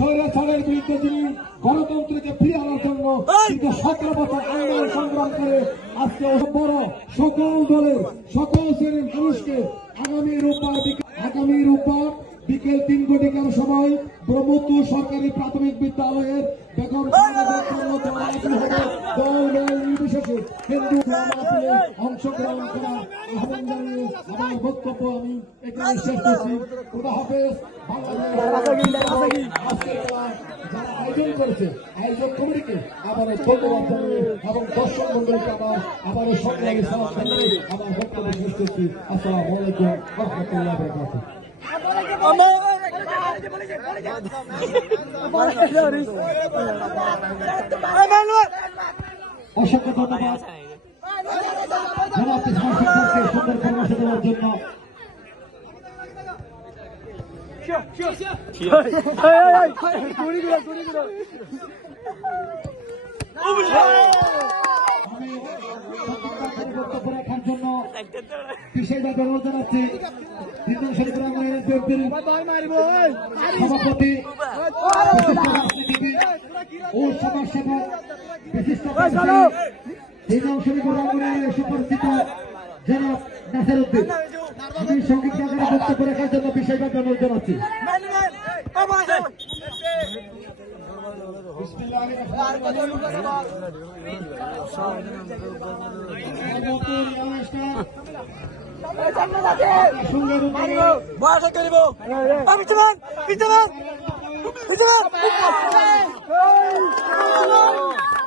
স্বৈরাচারের বিরুদ্ধে যিনি গণতন্ত্রকে ফিরে আনার জন্য কিন্তু 17 বছর আন্দোলন সংগ্রাম করে আজকে বড় সকল দলের সকল শ্রেণীর মানুষকে আগামী রোববার বিকেল 3 ঘটিকার সময় ব্রহ্মপুর সরকারি প্রাথমিক বিদ্যালয়ের বেগম দল নির্বিশেষে হিন্দু অংশগ্রহণ করা আহ্বান জানিয়ে আমার বক্তব্য আমি এখানে শেষ করছি। খোদা হাফেজ। যারা আয়োজন করেছে আয়োজক কমিটিকে আবারও ধন্যবাদ জানিয়ে এবং দর্শক মন্ডলীকে আবারও সংগ্রামী সালাম জানিয়ে আমার বক্তব্য শেষ করছি। আসসালামু আলাইকুম ওয়া রাহমাতুল্লাহি ওয়া বারাকাতুহু। অসংখ্য ধন্যবাদ জনাব সরকারকে সুন্দর পরামর্শ দেওয়ার জন্য। বক্তব্য রাখার জন্য বিশেষভাবে অনুরোধ জানাচ্ছি সভাপতি ও সমাজসেবক বিশিষ্ট সুপরিচিত জনাব নাসির উদ্দিন। আমি সংগীত বাজারে বক্তব্য রাখার জন্য বিশেষভাবে অনুরোধ জানাচ্ছি।